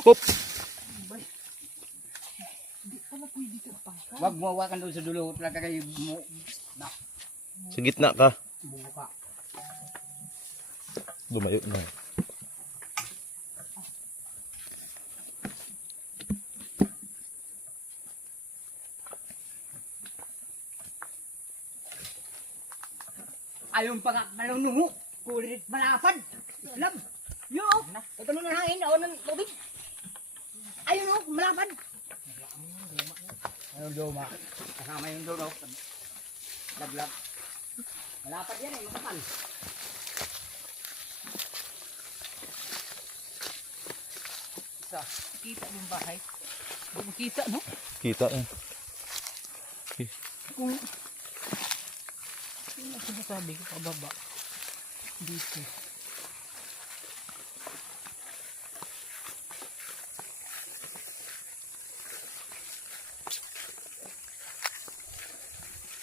Hop! Wag mo hawakan doon sa dulo. Talaga kayo mo. Sa gitna ka. Buka. Lumayo na. Ayun pa nga malunungo. Kulit malapad. Alam. Yo. Ito nung hangin. O nang tubig. Ayun o. Malapad. Ayun doma. Kasama yung doma. Laglag. Malapad yan eh. Makapal. Isa. Kita yung bahay. Hindi mo kita no? Kita eh. Kung ano sinasabi ko pababa dito.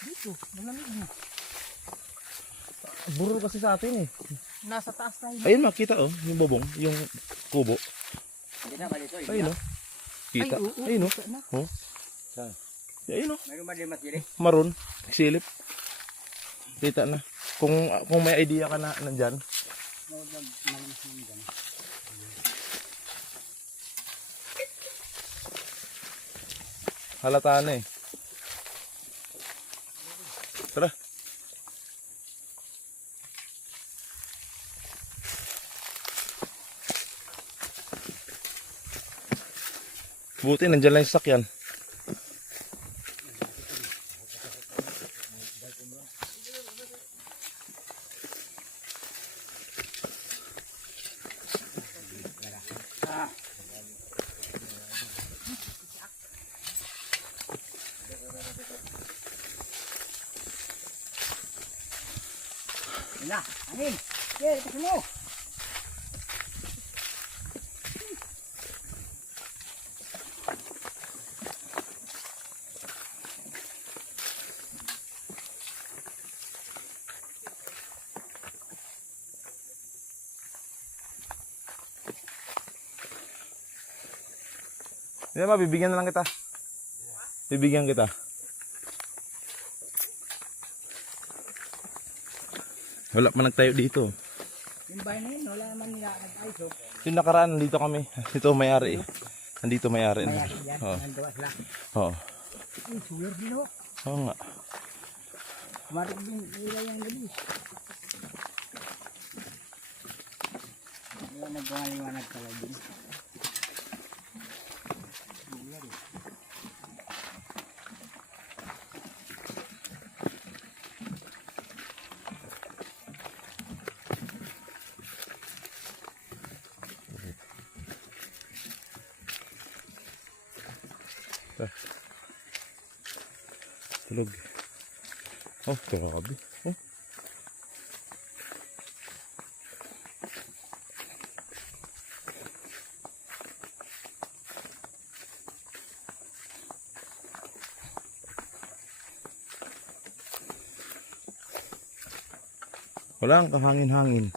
Dito, malamig mo. Burro kasi sa atin eh. Nasa taas tayo. Ayun makita oh, yung bubong, yung kubo. Hindi na ba dito? Ayun oh. Kita. Ay, oo, Ayun oh. kita na. Oh. Saan? Ayun oh. Mayroon ba din mas dili? Maroon, silip. Kita na. Kung may idea ka na nandyan. Halata na eh. Tara. Buti nandyan lang yung sasakyan. Na, anin. Ye, ito mo. Hindi naman, bibigyan na lang kita. Bibigyan kita. Wala pa nagtayo dito. Yung bahay na yun, wala naman nila nag-ayos. Yung nakaraan, nandito kami. Dito may-ari eh. Nandito may-ari. Mayari yan, Oo. nandawa sila. Oo. Ay, suwer din o. Oo nga. Marik din, wala yung gabi. Wala nagwaliwanag pala din. Tulog. Oh, grabe. Oh. Wala ang kahangin-hangin.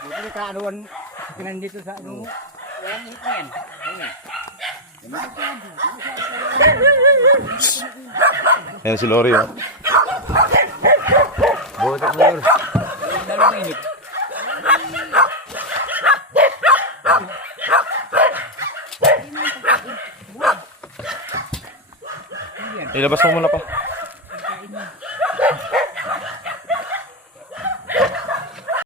Buti na kaanuan nandito sa ano. Walang hit na yan. Ayan si Lori oh. Botak mo yun. Dalawang init. Ilabas mo muna pa.